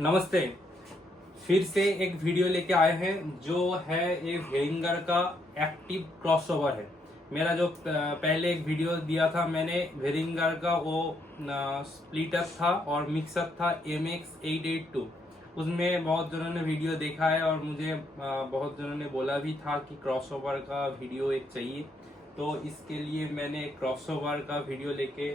नमस्ते। फिर से एक वीडियो लेके आए हैं जो है एक हेरिंगर का एक्टिव क्रॉसओवर है। मेरा जो पहले एक वीडियो दिया था मैंने हेरिंगर का, वो स्प्लिटर था और मिक्सर था MX882। उसमें बहुत जनों ने वीडियो देखा है और मुझे बहुत जनों ने बोला भी था कि क्रॉसओवर का वीडियो एक चाहिए। तो इसके लिए मैंने क्रॉसओवर का वीडियो लेके,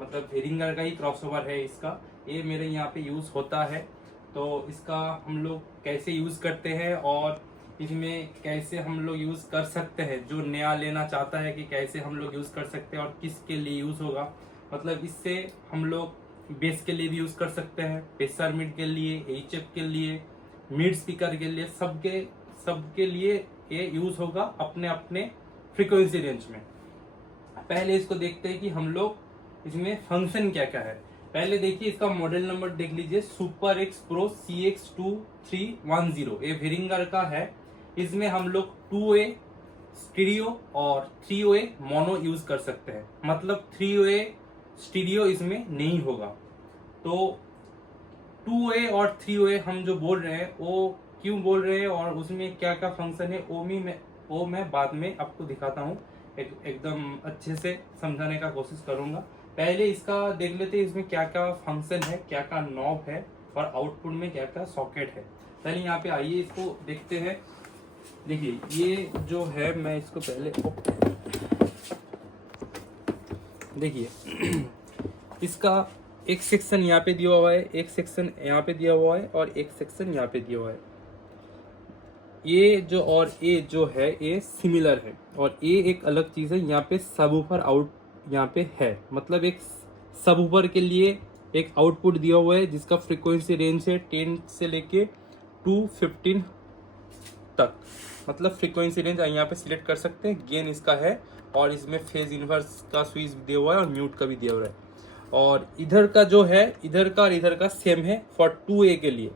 मतलब हेरिंगर का ही क्रॉसओवर है इसका, ये मेरे यहाँ पे यूज़ होता है। तो इसका हम लोग कैसे यूज़ करते हैं और इसमें कैसे हम लोग यूज़ कर सकते हैं, जो नया लेना चाहता है कि कैसे हम लोग यूज़ कर सकते हैं और किसके लिए यूज़ होगा। मतलब इससे हम लोग बेस के लिए भी यूज़ कर सकते हैं, प्रेशर मिड के लिए, HF के लिए, मिड स्पीकर के लिए, सबके लिए ये यूज़ होगा अपने अपने फ्रीक्वेंसी रेंज में। पहले इसको देखते हैं कि हम लोग इसमें फंक्शन क्या क्या है। पहले देखिए इसका मॉडल नंबर देख लीजिए, सुपर एक्स प्रो CX2310, ये वेरिंगर का है। इसमें हम लोग 2A स्टीरियो और 3OA मोनो यूज कर सकते हैं। मतलब 3OA स्टीरियो इसमें नहीं होगा। तो 2A और 3OA हम जो बोल रहे हैं वो क्यों बोल रहे हैं और उसमें क्या क्या फंक्शन है वो मैं बाद में आपको दिखाता हूँ। एकदम अच्छे से समझाने का कोशिश करूंगा। पहले इसका देख लेते हैं इसमें क्या क्या फंक्शन है, क्या क्या नॉब है और आउटपुट में क्या क्या सॉकेट है। पहले यहाँ पे आइए इसको देखते हैं। देखिए ये जो है, मैं इसको पहले देखिए इसका एक सेक्शन यहाँ पे दिया हुआ है, एक सेक्शन यहाँ पे दिया हुआ है और एक सेक्शन यहाँ पे दिया हुआ है। ये जो और ये जो है ये सिमिलर है और ये एक अलग चीज़ है। यहाँ पे सबवूफर आउट यहाँ पे है, मतलब एक सबवूफर के लिए एक आउटपुट दिया हुआ है जिसका फ्रीक्वेंसी रेंज है 10 से लेके 215 तक। मतलब फ्रीक्वेंसी रेंज यहाँ पे सिलेक्ट कर सकते हैं। गेन इसका है और इसमें फेज इनवर्स का स्विच दिया हुआ है और म्यूट का भी दिया हुआ है। और इधर का जो है, इधर का और इधर का सेम है फॉर 2A के लिए।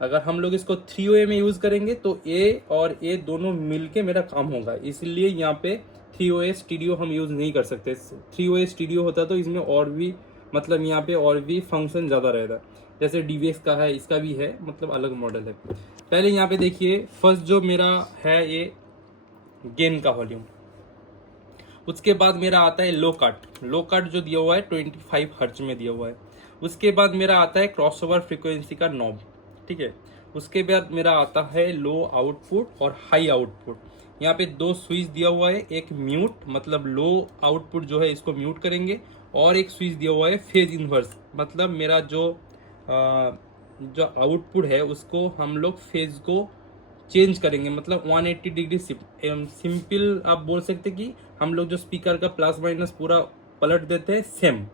अगर हम लोग इसको 3OA में यूज करेंगे तो A और A दोनों मिलके मेरा काम होगा, इसलिए यहाँ पे 3OA स्टीरियो हम यूज नहीं कर सकते। 3OA स्टीरियो होता तो इसमें और भी, मतलब यहाँ पे और भी फंक्शन ज्यादा रहता। जैसे DVX का है, इसका भी है, मतलब अलग मॉडल है। पहले यहाँ पे देखिए फर्स्ट जो मेरा है ये गेन का वॉल्यूम। उसके बाद मेरा आता है लो कट जो दिया हुआ है 25 हर्ट्ज में दिया हुआ है। उसके बाद मेरा आता है क्रॉसओवर फ्रीक्वेंसी का नॉब, ठीक है। उसके बाद मेरा आता है लो आउटपुट और हाई आउटपुट। यहाँ पे दो स्विच दिया हुआ है, एक म्यूट, मतलब लो आउटपुट जो है इसको म्यूट करेंगे, और एक स्विच दिया हुआ है फेज इनवर्स, मतलब मेरा जो आउटपुट है उसको हम लोग फेज को चेंज करेंगे, मतलब 180 डिग्री सिंपल आप बोल सकते कि हम लोग जो स्पीकर का प्लस माइनस पूरा पलट देते हैं सेम,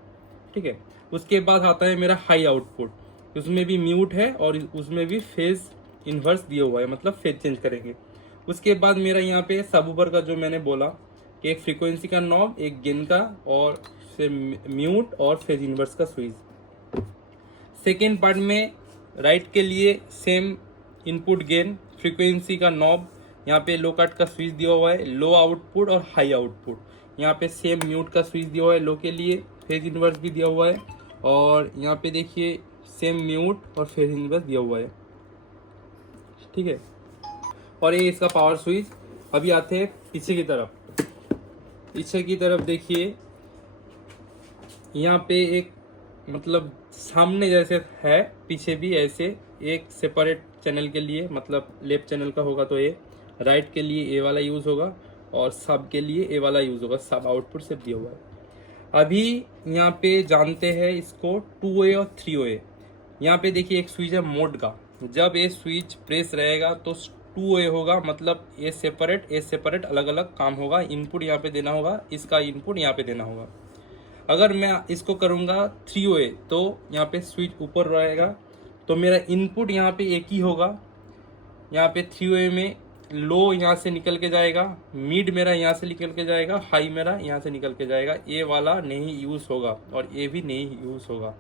ठीक है। उसके बाद आता है मेरा हाई आउटपुट, उसमें भी म्यूट है और उसमें भी फेज इनवर्स दिया हुआ है, मतलब फेज चेंज करेंगे। उसके बाद मेरा यहाँ पे सबवूफर का जो मैंने बोला कि एक फ्रीक्वेंसी का नॉब, एक गेन का, और फिर म्यूट और फेज इनवर्स का स्विच। सेकेंड पार्ट में राइट के लिए सेम इनपुट गेन, फ्रीक्वेंसी का नॉब, यहाँ पे लो कट का स्विच दिया हुआ है, लो आउटपुट और हाई आउटपुट। यहाँ पे सेम म्यूट का स्विच दिया हुआ है लो के लिए, फेज इनवर्स भी दिया हुआ है, और यहाँ पे देखिए सेम म्यूट और फेज इनवर्स दिया हुआ है, ठीक है। और ये इसका पावर स्विच। अभी आते हैं पीछे की तरफ। पीछे की तरफ देखिए यहाँ पे एक, मतलब सामने जैसे है, पीछे भी ऐसे एक सेपरेट चैनल के लिए, मतलब लेफ्ट चैनल का होगा तो ये, राइट के लिए ए वाला यूज होगा और सब के लिए ए वाला यूज होगा। सब आउटपुट से दिया हुआ है। अभी यहाँ पे जानते हैं इसको 2A और 3OA। यहाँ पे देखिए एक स्विच है मोड का, जब ये स्विच प्रेस रहेगा तो 2A होगा, मतलब ए सेपरेट अलग अलग काम होगा। इनपुट यहाँ पे देना होगा, इसका इनपुट यहाँ पे देना होगा। अगर मैं इसको करूँगा 3OA तो यहाँ पे स्विच ऊपर रहेगा, तो मेरा इनपुट यहाँ पे एक ही होगा। यहाँ पे 3OA में लो यहाँ से निकल के जाएगा, मिड मेरा यहाँ से निकल के जाएगा, हाई मेरा यहाँ से निकल के जाएगा। ए वाला नहीं यूज होगा और ए भी नहीं यूज होगा।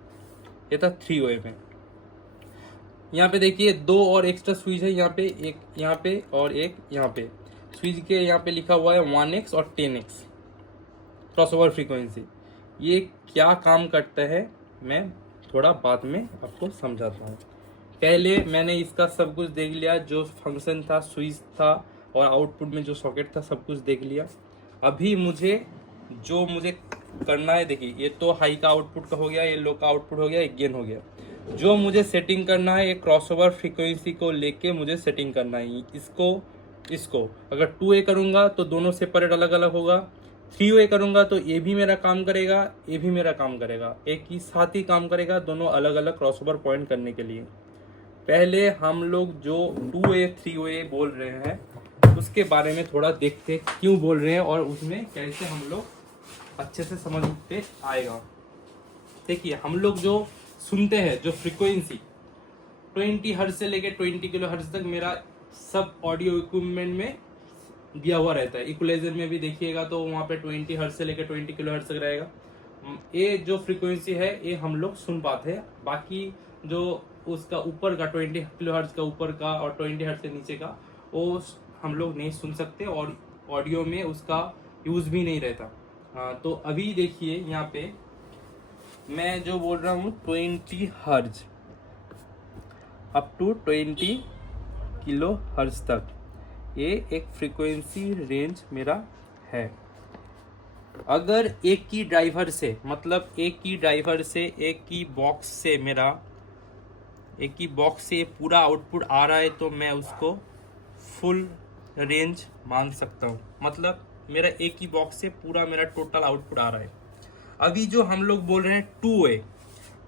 ये था 3OA में। यहाँ पे देखिए दो और एक्स्ट्रा स्विच है, यहाँ पे एक यहाँ पे और एक यहाँ पे। स्विच के यहाँ पे लिखा हुआ है 1x और 10x क्रॉसओवर फ्रीक्वेंसी। ये क्या काम करता है मैं थोड़ा बाद में आपको समझाता हूँ। पहले मैंने इसका सब कुछ देख लिया, जो फंक्शन था, स्विच था और आउटपुट में जो सॉकेट था, सब कुछ देख लिया। अभी मुझे जो मुझे करना है, देखिए ये तो हाई का आउटपुट का हो गया, ये लो का आउटपुट हो गया, एक गेन हो गया। जो मुझे सेटिंग करना है, ये क्रॉसओवर फ्रीक्वेंसी को लेके मुझे सेटिंग करना है। इसको अगर 2A करूँगा तो दोनों सेपरेट अलग अलग होगा, 3A करूँगा तो ये भी मेरा काम करेगा, ये भी मेरा काम करेगा, एक ही साथ ही काम करेगा, दोनों अलग अलग क्रॉसओवर पॉइंट करने के लिए। पहले हम लोग जो 2A 3A बोल रहे हैं उसके बारे में थोड़ा देखते क्यों बोल रहे हैं और उसमें कैसे हम लोग अच्छे से समझ पे आएगा। देखिए हम लोग जो सुनते हैं, जो फ्रीक्वेंसी 20 हर्ट्ज से लेके 20 किलो हर्ट्ज तक मेरा सब ऑडियो इक्विपमेंट में दिया हुआ रहता है। इक्वलाइजर में भी देखिएगा तो वहाँ पे 20 हर्ट्ज से लेके 20 किलो हर्ट्ज तक रहेगा। ये जो फ्रीक्वेंसी है ये हम लोग सुन पाते हैं, बाकी जो उसका ऊपर का 20 किलो हर्ट्ज का ऊपर का और 20 हर्ट्ज से नीचे का वो हम लोग नहीं सुन सकते और ऑडियो में उसका यूज भी नहीं रहता। हाँ, तो अभी देखिए यहाँ पे मैं जो बोल रहा हूँ 20 hertz up to 20 kilo hertz तक, ये एक फ्रीक्वेंसी रेंज मेरा है। अगर एक की ड्राइवर से, मतलब एक की ड्राइवर से, एक की बॉक्स से मेरा एक ही बॉक्स से पूरा आउटपुट आ रहा है तो मैं उसको फुल रेंज मान सकता हूँ। मतलब मेरा एक ही बॉक्स से पूरा मेरा टोटल आउटपुट आ रहा है। अभी जो हम लोग बोल रहे हैं 2A,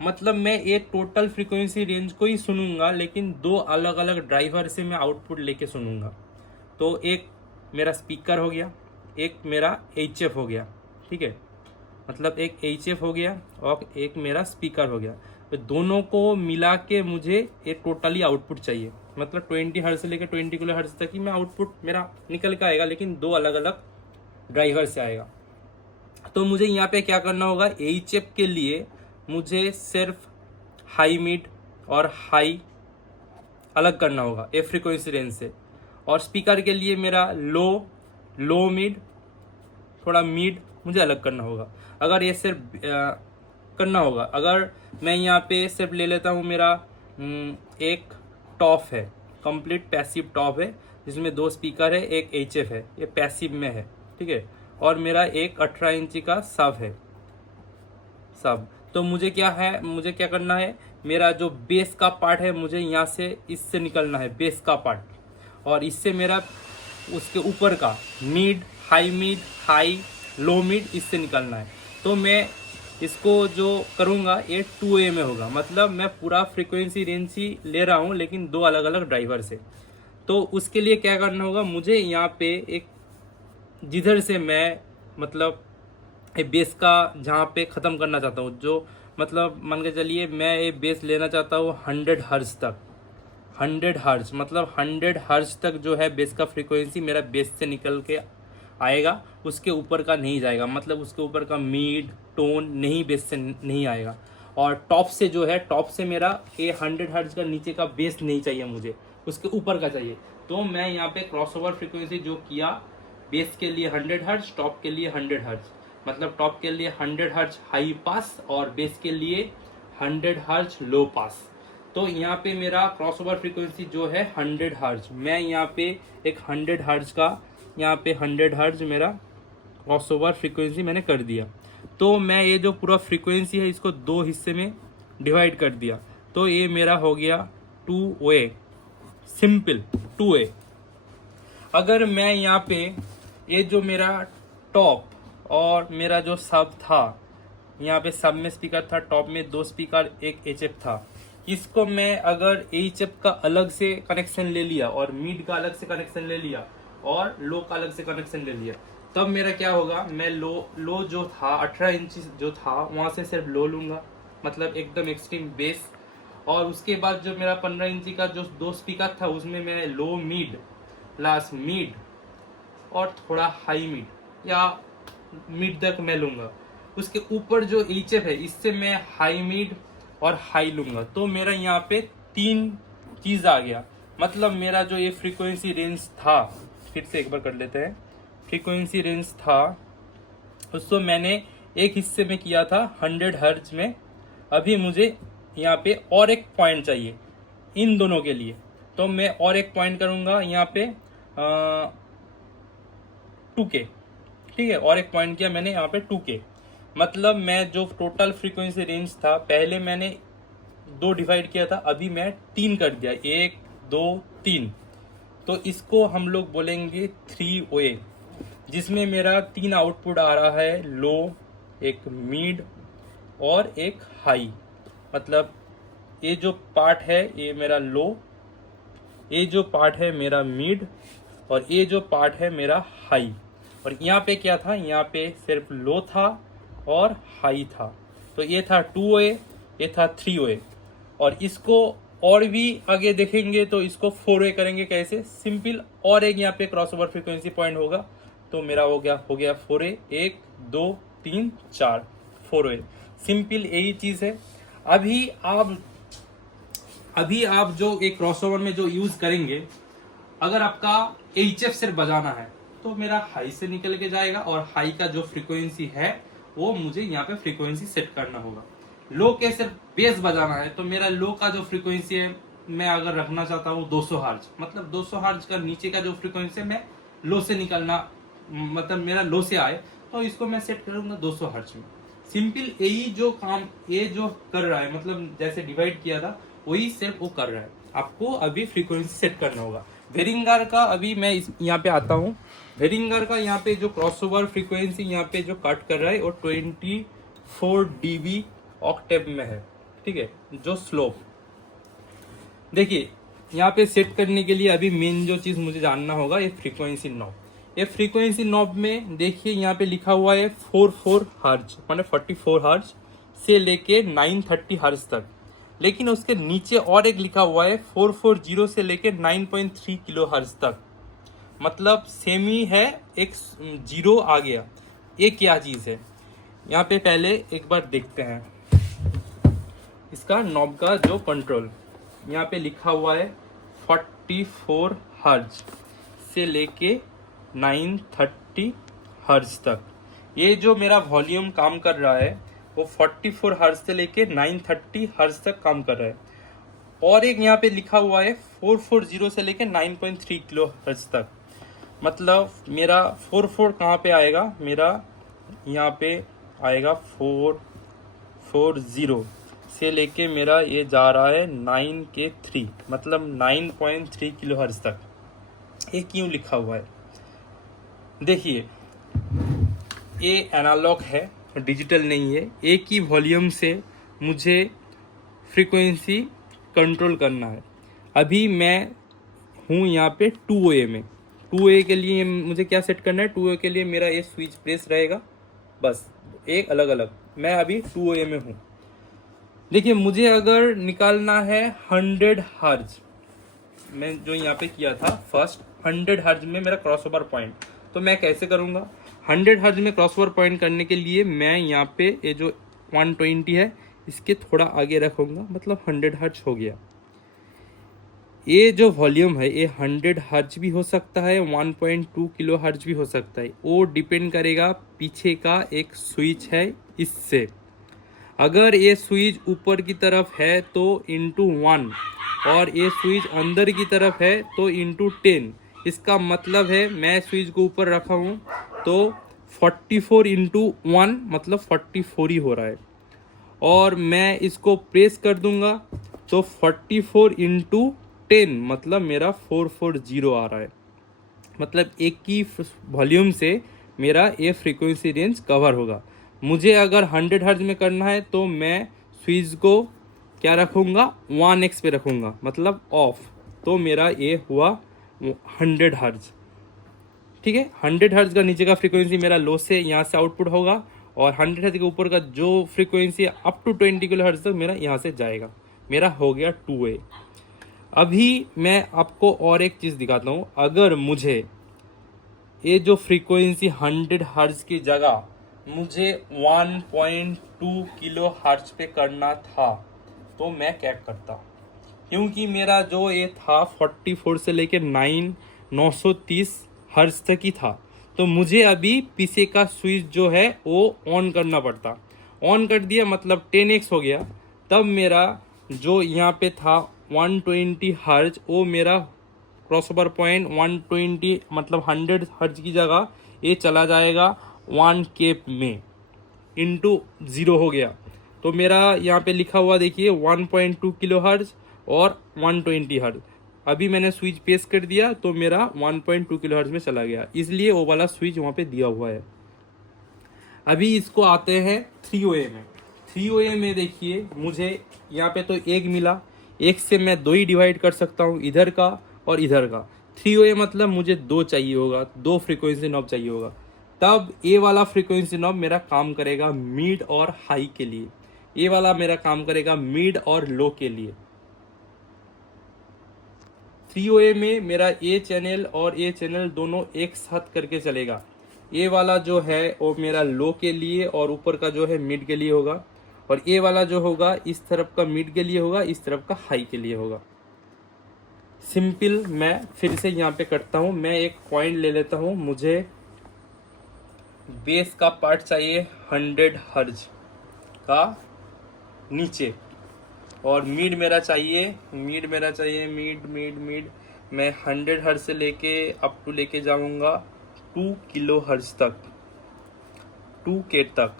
मतलब मैं एक टोटल फ्रीक्वेंसी रेंज को ही सुनूंगा, लेकिन दो अलग अलग ड्राइवर से मैं आउटपुट लेके सुनूंगा। तो एक मेरा स्पीकर हो गया, एक मेरा HF हो गया, ठीक है, मतलब एक HF हो गया और एक मेरा स्पीकर हो गया। तो दोनों को मिला के मुझे एक टोटली आउटपुट चाहिए, मतलब 20 हर्ट्ज से लेकर 20 किलो हर्ट्ज तक ही मैं आउटपुट मेरा निकल के आएगा, लेकिन दो अलग अलग ड्राइवर से आएगा। तो मुझे यहाँ पे क्या करना होगा, HF के लिए मुझे सिर्फ हाई मिड और हाई अलग करना होगा ए फ्रीक्वेंसी रेंज से, और स्पीकर के लिए मेरा लो मिड थोड़ा मिड मुझे अलग करना होगा। अगर ये सिर्फ करना होगा, अगर मैं यहाँ पे सिर्फ ले लेता हूँ, मेरा एक टॉप है, कंप्लीट पैसिव टॉप है जिसमें 2 स्पीकर है, एक HF है, ये पैसिव में है, ठीक है, और मेरा एक 18 इंची का सब है। तो मुझे क्या करना है, मेरा जो बेस का पार्ट है मुझे यहाँ से इससे निकलना है, बेस का पार्ट, और इससे मेरा उसके ऊपर का मिड हाई लो मिड इससे निकलना है। तो मैं इसको जो करूँगा ये 2A में होगा, मतलब मैं पूरा फ्रीक्वेंसी रेंज ही ले रहा हूँ लेकिन दो अलग अलग ड्राइवर से। तो उसके लिए क्या करना होगा, मुझे यहाँ पे एक जिधर से मैं मतलब बेस का जहाँ पे ख़त्म करना चाहता हूँ, जो मतलब मान के चलिए मैं ये बेस लेना चाहता हूँ 100 हर्ट्ज तक, 100 हर्ट्ज, मतलब 100 हर्ट्ज तक जो है बेस का फ्रीक्वेंसी मेरा बेस से निकल के आएगा, उसके ऊपर का नहीं जाएगा, मतलब उसके ऊपर का मिड टोन नहीं, बेस से नहीं आएगा। और टॉप से जो है, टॉप से मेरा ये 100 हर्ट्ज का नीचे का बेस नहीं चाहिए मुझे, उसके ऊपर का चाहिए। तो मैं यहाँ पे क्रॉसओवर फ्रीक्वेंसी जो किया, बेस के लिए 100 हर्ट्ज, टॉप के लिए 100 हर्ट्ज, मतलब टॉप के लिए 100 हर्ट्ज हाई पास और बेस के लिए 100 हर्ट्ज लो पास। तो यहाँ पे मेरा क्रॉसओवर फ्रीक्वेंसी जो है 100 हर्ट्ज, मैं यहाँ पे एक 100 हर्ट्ज का, यहाँ पे 100 हर्ट्ज मेरा क्रॉसओवर फ्रीक्वेंसी मैंने कर दिया। तो मैं ये जो पूरा फ्रीक्वेंसी है इसको 2 हिस्से में डिवाइड कर दिया, तो ये मेरा हो गया 2A, सिंपल 2A। अगर मैं यहाँ पे ये जो मेरा टॉप और मेरा जो सब था, यहाँ पे सब में स्पीकर था, टॉप में 2 स्पीकर, एक HF था, इसको मैं अगर HF का अलग से कनेक्शन ले लिया और मिड का अलग से कनेक्शन ले लिया और लो का अलग से कनेक्शन ले लिया, तब मेरा क्या होगा, मैं लो जो था 18 इंच जो था वहाँ से सिर्फ लो लूँगा, मतलब एकदम एक्सट्रीम बेस, और उसके बाद जो मेरा 15 इंची का जो 2 स्पीकर था उसमें मैं लो मिड प्लस मिड और थोड़ा हाई मिड या मिड तक मैं लूँगा। उसके ऊपर जो HF है इससे मैं हाई मिड और हाई लूँगा। तो मेरा यहाँ पे 3 चीज़ आ गया, मतलब मेरा जो ये फ्रीक्वेंसी रेंज था, फिर से एक बार कर लेते हैं, फ्रीक्वेंसी रेंज था उसको मैंने एक हिस्से में किया था 100 हर्ट्ज में। अभी मुझे यहाँ पे और एक पॉइंट चाहिए, इन दोनों के लिए। तो मैं और एक पॉइंट करूंगा यहाँ पे 2K, ठीक है, और एक पॉइंट किया मैंने यहाँ पे 2K। मतलब मैं जो टोटल फ्रीक्वेंसी रेंज था, पहले मैंने 2 डिवाइड किया था, अभी मैं 3 कर दिया, 1 2 3। तो इसको हम लोग बोलेंगे 3 वे, जिसमें मेरा 3 आउटपुट आ रहा है, लो, एक मिड और एक हाई। मतलब ये जो पार्ट है ये मेरा लो, ये जो पार्ट है मेरा मिड, और ये जो पार्ट है मेरा हाई। और यहाँ पे क्या था, यहाँ पे सिर्फ लो था और हाई था। तो ये था 2 वे, ये था 3 वे। और इसको और भी आगे देखेंगे तो इसको 4 वे करेंगे। कैसे? सिंपल, और एक यहाँ पे क्रॉसओवर फ्रीक्वेंसी पॉइंट होगा, तो मेरा हो गया 4 वे, 1 2 3 4, 4 वे। सिंपल यही चीज है। अभी आप जो एक क्रॉसओवर में जो यूज करेंगे, अगर आपका HF सिर्फ बजाना है तो मेरा हाई से निकल के जाएगा, और हाई का जो फ्रीक्वेंसी है वो मुझे यहाँ पे फ्रीक्वेंसी सेट करना होगा। लो के सिर्फ बेस बजाना है तो मेरा लो का जो फ्रीक्वेंसी है, मैं अगर रखना चाहता हूँ 200 हर्ट्ज, मतलब 200 हर्ट्ज का नीचे का जो फ्रीक्वेंसी है मैं लो से निकलना, मतलब मेरा लो से आए, तो इसको मैं सेट करूंगा 200 हर्ट्ज में। सिंपल यही जो काम ये जो कर रहा है, मतलब जैसे डिवाइड किया था वही सिर्फ वो कर रहा है। आपको अभी फ्रीक्वेंसी सेट करना होगा। वेरिंगर का अभी मैं यहाँ पे आता हूँ। वेरिंगर का यहाँ पे जो क्रॉसओवर फ्रीक्वेंसी यहाँ पे जो कट कर रहा है वो 24 dB ऑक्टेव में है, ठीक है, जो स्लोप। देखिए यहाँ पे सेट करने के लिए अभी मेन जो चीज मुझे जानना होगा, ये फ्रीक्वेंसी नॉब। ये फ्रीक्वेंसी नॉब में देखिए यहाँ पे लिखा हुआ है 44 हर्ट्ज, माने 44 हर्ट्ज से लेके 930 हर्ट्ज तक। लेकिन उसके नीचे और एक लिखा हुआ है 440 से लेके 9.3 किलो हर्ट्ज तक। मतलब सेमी है, एक जीरो आ गया। ये क्या चीज है यहाँ पे, पहले एक बार देखते हैं इसका नॉब का जो कंट्रोल। यहाँ पे लिखा हुआ है 44 हर्ट्ज से लेके 930 हर्ट्ज तक। ये जो मेरा वॉल्यूम काम कर रहा है वो 44 हर्ट्ज से लेके 930 हर्ट्ज तक काम कर रहा है। और एक यहाँ पे लिखा हुआ है 440 से लेके 9.3 किलो हर्ट्ज तक। मतलब मेरा 44 कहाँ पे आएगा, मेरा यहाँ पे आएगा 440 से लेके मेरा ये जा रहा है 9 के 3, मतलब 9.3 किलो हर्ट्ज तक। ये क्यों लिखा हुआ है? देखिए ये एनालॉग है, डिजिटल नहीं है। एक ही वॉल्यूम से मुझे फ्रीक्वेंसी कंट्रोल करना है। अभी मैं हूँ यहाँ पे 2A में। 2A के लिए मुझे क्या सेट करना है, 2A के लिए मेरा ये स्विच प्रेस रहेगा, बस एक अलग अलग। मैं अभी 2A में हूँ। देखिए मुझे अगर निकालना है 100 हर्ट्ज, मैं जो यहाँ पे किया था फर्स्ट 100 हर्ट्ज में मेरा क्रॉसओवर पॉइंट, तो मैं कैसे करूँगा? 100 हर्ट्ज में क्रॉसओवर पॉइंट करने के लिए मैं यहाँ पे ये जो 120 है इसके थोड़ा आगे रखूँगा, मतलब 100 हर्ट्ज हो गया। ये जो वॉल्यूम है ये 100 हर्ट्ज भी हो सकता है, 1.2 किलो हर्ट्ज भी हो सकता है। वो डिपेंड करेगा पीछे का एक स्विच है इससे। अगर ये स्विच ऊपर की तरफ है तो ×1, और ये स्विच अंदर की तरफ है तो ×10। इसका मतलब है मैं स्विच को ऊपर रखा हूँ तो 44 × 1 मतलब 44 ही हो रहा है, और मैं इसको प्रेस कर दूंगा तो 44 × 10 मतलब मेरा 440 आ रहा है। मतलब एक ही वॉल्यूम से मेरा ये फ्रीक्वेंसी रेंज कवर होगा। मुझे अगर 100 हर्ट्ज में करना है तो मैं स्विच को क्या रखूँगा, 1x पे रखूँगा, मतलब ऑफ। तो मेरा ये हुआ 100 हर्ट्ज, ठीक है। 100 हर्ट्ज का नीचे का फ्रीक्वेंसी मेरा लो से यहाँ से आउटपुट होगा, और 100 हर्ट्ज के ऊपर का जो frequency up to 20 kilo hertz तक मेरा यहाँ से जाएगा। मेरा हो गया 2A। अभी मैं आपको और एक चीज़ दिखाता हूँ। अगर मुझे ये जो फ्रीक्वेंसी 100 हर्ट्ज की जगह मुझे 1.2 किलो हर्ट्ज पे करना था तो मैं क्या करता, क्योंकि मेरा जो ये था 44 से लेके 930 हर्ट्ज तक ही था, तो मुझे अभी पीछे का स्विच जो है वो ऑन करना पड़ता। ऑन कर दिया मतलब 10x हो गया। तब मेरा जो यहाँ पे था 120 हर्ज, वो मेरा क्रॉसओवर पॉइंट 120 मतलब 100 हर्ज की जगह ये चला जाएगा 1 केप में, इंटू 0 हो गया। तो मेरा यहाँ पे लिखा हुआ देखिए 1.2 किलो हर्ज और 120 हर्ज। अभी मैंने स्विच पेश कर दिया तो मेरा 1.2 किलो हर्ज में चला गया, इसलिए वो वाला स्विच वहाँ पे दिया हुआ है। अभी इसको आते हैं 3OA में। 3OA में देखिए मुझे यहाँ पे तो एक मिला, एक से मैं 2 ही डिवाइड कर सकता हूँ, इधर का और इधर का। 3OA मतलब मुझे 2 चाहिए होगा, 2 फ्रीक्वेंसी नॉब चाहिए होगा, तब ये वाला फ्रीक्वेंसी नॉब मेरा काम करेगा मिड और हाई के लिए, ये वाला मेरा काम करेगा मिड और लो के लिए। 3OA में मेरा ए चैनल और ए चैनल दोनों एक साथ करके चलेगा। ये वाला जो है वो मेरा लो के लिए और ऊपर का जो है मिड के लिए होगा, और ये वाला जो होगा इस तरफ का मिड के लिए होगा, इस तरफ का हाई के लिए होगा। सिंपल मैं फिर से यहाँ पे करता हूँ। मैं एक पॉइंट ले लेता हूँ, मुझे बेस का पार्ट चाहिए 100 हर्ज का नीचे, और मीड मेरा चाहिए मीड मैं 100 हर्ज से लेके अप टू लेके जाऊंगा 2 किलो हर्ज तक, 2 के तक।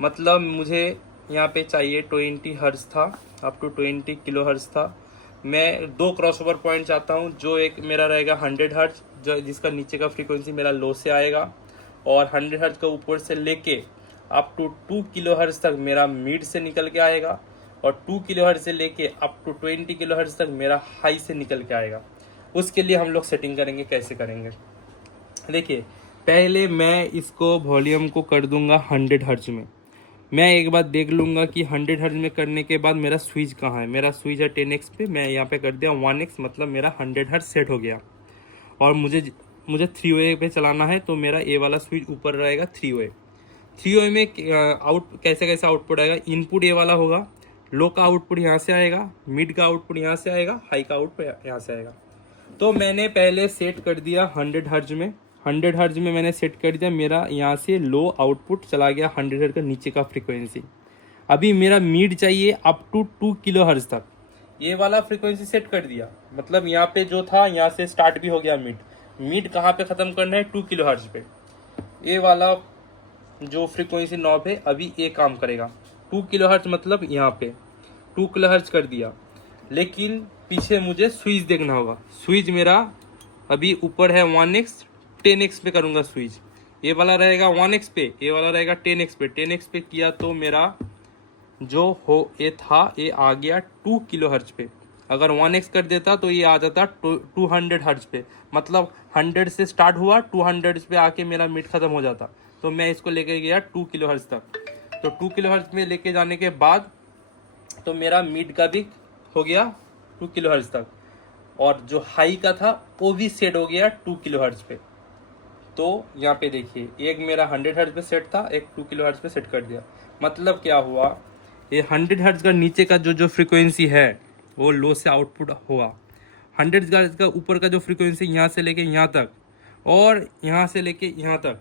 मतलब मुझे यहाँ पे चाहिए 20 हर्ज था, अप टू 20 किलो हर्ज था। मैं 2 क्रॉसओवर पॉइंट चाहता हूँ, जो एक मेरा रहेगा 100 हर्ज जो जिसका नीचे का फ्रीक्वेंसी मेरा लो से आएगा, और 100 हर्ज का ऊपर से लेके अप टू 2 किलो हर्ज तक मेरा मिड से निकल के आएगा, और 2 किलो हर्ज से लेके अप टू 20 किलो हर्ज तक मेरा हाई से निकल के आएगा। उसके लिए हम लोग सेटिंग करेंगे, कैसे करेंगे देखिए। पहले मैं इसको वॉल्यूम को कर दूंगा 100 हर्ज में। मैं एक बार देख लूंगा कि 100 हर्ज में करने के बाद मेरा स्विच कहाँ है। मेरा स्विच है 10x पे, मैं यहाँ पे कर दिया 1x, मतलब मेरा 100 हर्ज सेट हो गया। और मुझे 3OA पे चलाना है, तो मेरा ए वाला स्विच ऊपर रहेगा 3OA। 3OA में कैसे आउटपुट आएगा, इनपुट ए वाला होगा, लो का आउटपुट यहाँ से आएगा, मिड का आउटपुट यहाँ से आएगा, हाई का आउटपुट यहाँ से आएगा। तो मैंने पहले सेट कर दिया 100 हर्ज में। 100 हर्ज में मैंने सेट कर दिया, मेरा यहाँ से लो आउटपुट चला गया 100 हर्ज का नीचे का फ्रीक्वेंसी। अभी मेरा मिड चाहिए अप टू 2 किलो हर्ज तक, ये वाला फ्रीक्वेंसी सेट कर दिया। मतलब यहाँ पे जो था यहाँ से स्टार्ट भी हो गया मिड कहाँ पे ख़त्म करना है, 2 किलो हर्ज पे। ये वाला जो फ्रीक्वेंसी नॉब है अभी ये काम करेगा 2 किलो हर्ज, मतलब यहाँ पे 2 किलो हर्ज कर दिया। लेकिन पीछे मुझे स्विच देखना होगा। स्विच मेरा अभी ऊपर है 1x, 10x पे करूँगा स्विच। ये वाला रहेगा 1x पे, ये वाला रहेगा 10x पे। 10x पे किया तो मेरा जो हो ये था ये आ गया 2 किलो हर्ज पे। अगर 1x कर देता तो ये आ जाता 200 हर्ज पे, मतलब 100 से स्टार्ट हुआ 200 पे आके मेरा मिड खत्म हो जाता। तो मैं इसको लेके गया 2 किलो हर्ज तक। तो 2 किलो हर्ज में लेके जाने के बाद तो मेरा मिड का भी हो गया 2 किलो हर्ज तक, और जो हाई का था वो भी सेट हो गया 2 किलो हर्ज पे। तो यहाँ पे देखिए, एक मेरा 100 हर्ज पे सेट था, एक 2 किलो हर्ज पे सेट कर दिया। मतलब क्या हुआ, ये 100 हर्ज का नीचे का जो फ्रीक्वेंसी है वो लो से आउटपुट होगा। 100 हर्ज का ऊपर का जो फ्रीक्वेंसी यहाँ से लेके यहाँ तक, और यहाँ से लेके यहाँ तक,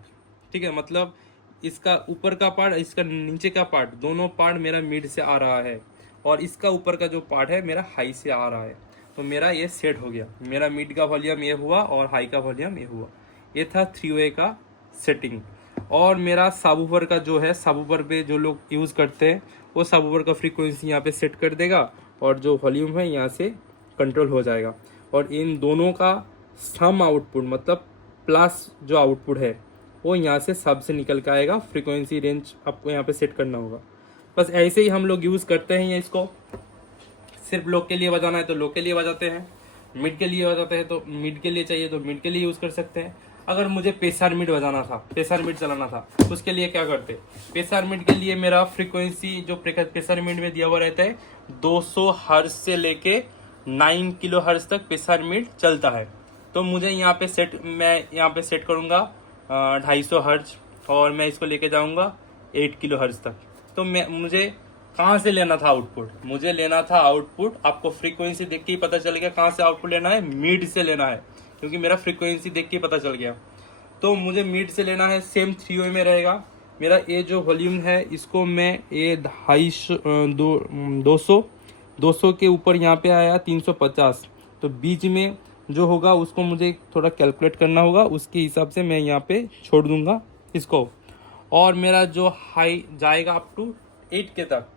ठीक है। मतलब इसका ऊपर का पार्ट, इसका नीचे का पार्ट, दोनों पार्ट मेरा मिड से आ रहा है, और इसका ऊपर का जो पार्ट है मेरा हाई से आ रहा है। तो मेरा ये सेट हो गया, मेरा मिड का वॉल्यूम ये हुआ और हाई का वॉल्यूम ये हुआ। ये था 3OA का सेटिंग। और मेरा सबवूफर का जो है, सबवूफर पे जो लोग यूज़ करते हैं वो सबवूफर का फ्रीक्वेंसी यहाँ पे सेट कर देगा, और जो वॉल्यूम है यहाँ से कंट्रोल हो जाएगा। और इन दोनों का सम आउटपुट, मतलब प्लस जो आउटपुट है वो यहाँ से सब से निकल के आएगा। फ्रीक्वेंसी रेंज आपको यहाँ पे सेट करना होगा। बस ऐसे ही हम लोग यूज़ करते हैं। या इसको सिर्फ लो के लिए बजाना है तो लो के लिए बजाते हैं, मिड के लिए बजाते हैं तो मिड के लिए चाहिए तो मिड के लिए यूज़ कर सकते हैं। अगर मुझे पेशर मिड बजाना था, पेशर मिड चलाना था, उसके लिए क्या करते, पेशर मिड के लिए मेरा फ्रीक्वेंसी जो पेशर मिड में दिया हुआ रहता है 200 हर्ज से लेके 9 किलो हर्ज तक पेशर मिड चलता है। तो मुझे यहाँ पे सेट करूँगा 250 हर्ज, और मैं इसको लेके जाऊँगा 8 किलो हर्ज तक। तो मुझे कहाँ से लेना था आउटपुट, मुझे लेना था आउटपुट, आपको फ्रीक्वेंसी देख के ही पता चल गया कहाँ से आउटपुट लेना है, मिड से लेना है, क्योंकि मेरा फ्रीक्वेंसी देख के पता चल गया। तो मुझे मिड से लेना है, सेम 3OA में रहेगा। मेरा ये जो वॉल्यूम है इसको मैं ये 200 200 के ऊपर यहाँ पे आया 350, तो बीच में जो होगा उसको मुझे थोड़ा कैलकुलेट करना होगा, उसके हिसाब से मैं यहाँ पे छोड़ दूंगा इसको। और मेरा जो हाई जाएगा अप टू 8K तक,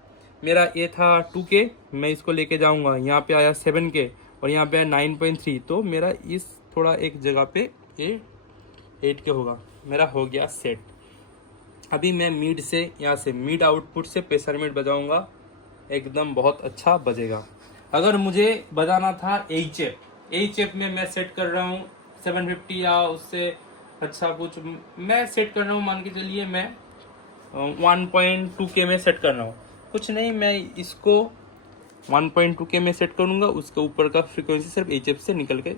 मेरा ये था 2K, मैं इसको लेके जाऊंगा, यहाँ पे आया 7K और यहाँ पे आया 9.3, तो मेरा इस थोड़ा एक जगह पे ये 8K होगा, मेरा हो गया सेट। अभी मैं मिड से, यहाँ से मिड आउटपुट से प्रेशर मिड बजाऊंगा, एकदम बहुत अच्छा बजेगा। अगर मुझे बजाना था एच एफ में मैं सेट कर रहा हूँ 750 या उससे अच्छा कुछ मैं सेट कर रहा हूँ, मान के चलिए मैं 1.2K में सेट कर रहा हूँ, कुछ नहीं, मैं इसको 1.2K में सेट करूँगा, उसके ऊपर का फ्रीक्वेंसी सिर्फ एच से निकल के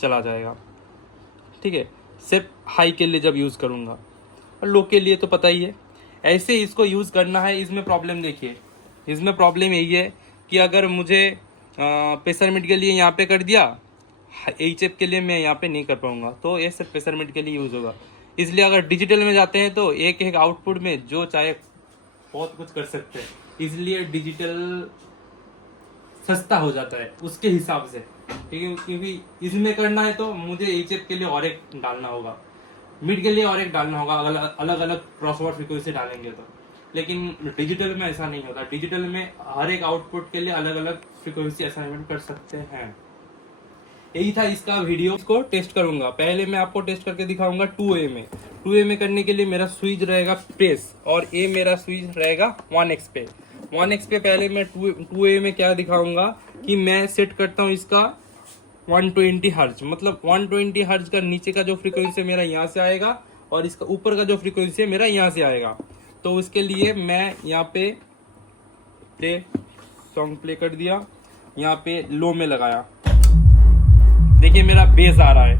चला जाएगा, ठीक है, सिर्फ हाई के लिए जब यूज़ करूँगा, और लो के लिए तो पता ही है। ऐसे इसको यूज़ करना है। इसमें प्रॉब्लम देखिए, इसमें प्रॉब्लम यही है कि अगर मुझे प्रेशर मिड के लिए यहाँ पे कर दिया, एच एफ के लिए मैं यहाँ पे नहीं कर पाऊंगा, तो ये सिर्फ प्रेशर मिड के लिए यूज़ होगा। इसलिए अगर डिजिटल में जाते हैं तो एक एक आउटपुट में जो चाहे बहुत कुछ कर सकते हैं, इसलिए डिजिटल सस्ता हो जाता है उसके हिसाब से, ठीक है, क्योंकि इसमें करना है तो मुझे एच एफ के लिए और एक डालना होगा, मिड के लिए और एक डालना होगा, अलग अलग क्रॉसओवर फ्रीक्वेंसी डालेंगे तो। लेकिन डिजिटल में ऐसा नहीं होता, डिजिटल में हर एक आउटपुट के लिए अलग अलग फ्रीक्वेंसी असाइनमेंट कर सकते हैं। यही था इसका वीडियो, इसको टेस्ट करूंगा। पहले मैं आपको टेस्ट करके दिखाऊंगा 2A में। 2A में करने के लिए मेरा स्विच रहेगा प्रेस और ए मेरा स्विच रहेगा 1x पे। 1x पे पहले मैं 2A में क्या दिखाऊंगा कि मैं सेट करता हूँ इसका 120 हर्ज, मतलब 120 हर्ज का नीचे का जो फ्रीक्वेंसी मेरा यहाँ से आएगा और इसका ऊपर का जो फ्रीक्वेंसी है मेरा यहाँ से आएगा। तो उसके लिए मैं यहाँ पे प्ले सॉन्ग प्ले कर दिया, यहाँ पे लो में लगाया, देखिए मेरा बेस आ रहा है,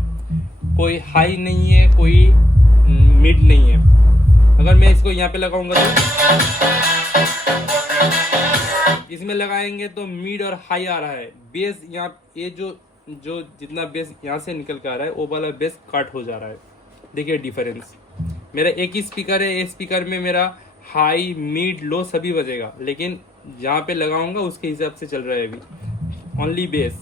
कोई हाई नहीं है, कोई मिड नहीं है। अगर मैं इसको यहाँ पे लगाऊंगा तो इसमें लगाएंगे तो मिड और हाई आ रहा है, बेस यहाँ ये जो जितना बेस यहाँ से निकल के आ रहा है वो वाला बेस कट हो जा रहा है। देखिए डिफरेंस, मेरा एक ही स्पीकर है, एक स्पीकर में मेरा हाई मिड लो सभी बजेगा, लेकिन जहाँ पे लगाऊंगा उसके हिसाब से चल रहा है अभी ओनली बेस,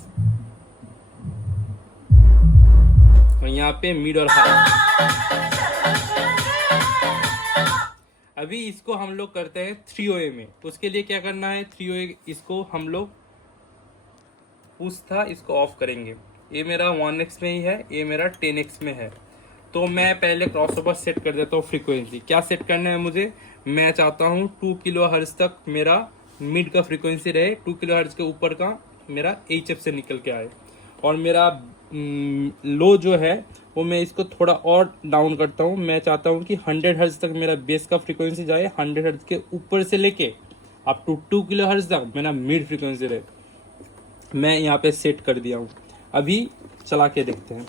और यहाँ पे मिड और हाई। अभी इसको हम लोग करते हैं 3OA में। उसके लिए क्या करना है, 3OA इसको हम लोग पुश था, इसको ऑफ करेंगे। ये मेरा 1x में ही है, ये मेरा 10x में है। तो मैं पहले क्रॉसओवर सेट कर देता हूँ फ्रीक्वेंसी। क्या सेट करना है मुझे, मैं चाहता हूँ 2 किलोहर्ट्ज तक मेरा मिड का फ्रीक्वेंसी रहे, 2 किलोहर्ट्ज के ऊपर का मेरा HF से निकल के आए, और मेरा लो जो है वो मैं इसको थोड़ा और डाउन करता हूँ। मैं चाहता हूँ कि 100 हर्ट्ज तक मेरा बेस का फ्रीक्वेंसी जाए, 100 हर्ट्ज के ऊपर से लेके अप टू 2 किलोहर्ट्ज तक मेरा मिड फ्रीक्वेंसी रहे। मैं यहाँ पे सेट कर दिया हूँ। अभी चला के देखते हैं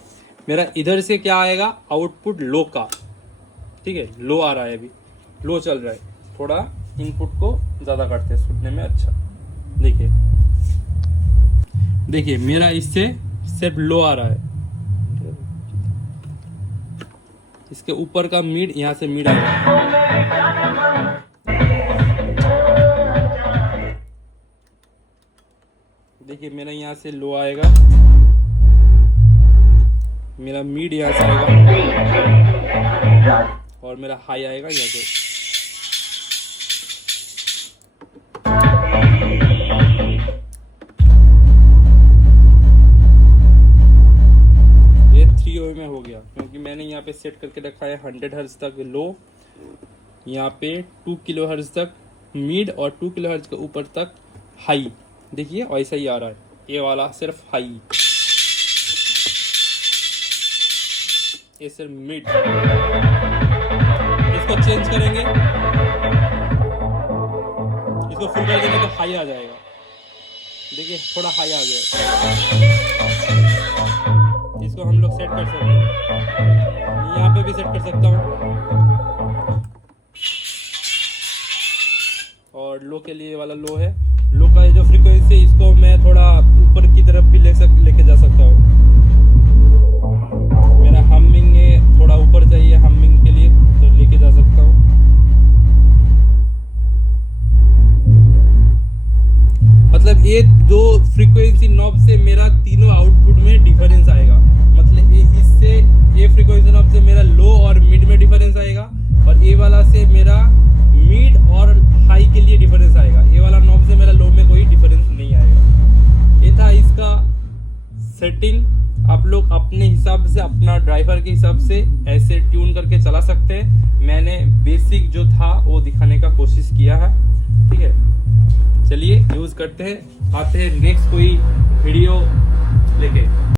मेरा इधर से क्या आएगा, आउटपुट लो का, ठीक है, लो आ रहा है, अभी लो चल रहा है, थोड़ा इनपुट को ज़्यादा करते हैं सुनने में अच्छा। देखिए मेरा इससे सिर्फ लो आ रहा है, इसके ऊपर का मिड यहाँ से मिड आ रहा है। देखिए मेरा यहाँ से लो आएगा, मेरा मिड यहाँ से आएगा और मेरा हाई आएगा यहाँ से। ये 3OA में हो गया, क्योंकि मैंने यहाँ पे सेट करके रखा है 100 हर्ट्ज तक लो, यहाँ पे 2 किलो हर्ट्ज तक मिड और 2 किलो हर्ट्ज के ऊपर तक हाई। देखिए ऐसा ही आ रहा है, ये वाला सिर्फ हाई, ये सिर्फ मिड। इसको चेंज करेंगे, इसको फुल कर देंगे तो हाई आ जाएगा। देखिए थोड़ा हाई आ गया, इसको हम लोग सेट कर सकते हैं, यहाँ पे भी सेट कर सकता हूँ, और लो के लिए वाला लो है, लो का जो फ्रीक्वेंसी इसको मैं थोड़ा ऊपर की तरफ भी लेके जा सकता हूँ। मेरा हमिंग है, थोड़ा ऊपर चाहिए हमिंग के लिए तो लेके जा सकता हूँ। मतलब ये सेटिंग आप लोग अपने हिसाब से, अपना ड्राइवर के हिसाब से ऐसे ट्यून करके चला सकते हैं। मैंने बेसिक जो था वो दिखाने का कोशिश किया है, ठीक है। चलिए यूज़ करते हैं, आते हैं नेक्स्ट कोई वीडियो लेके।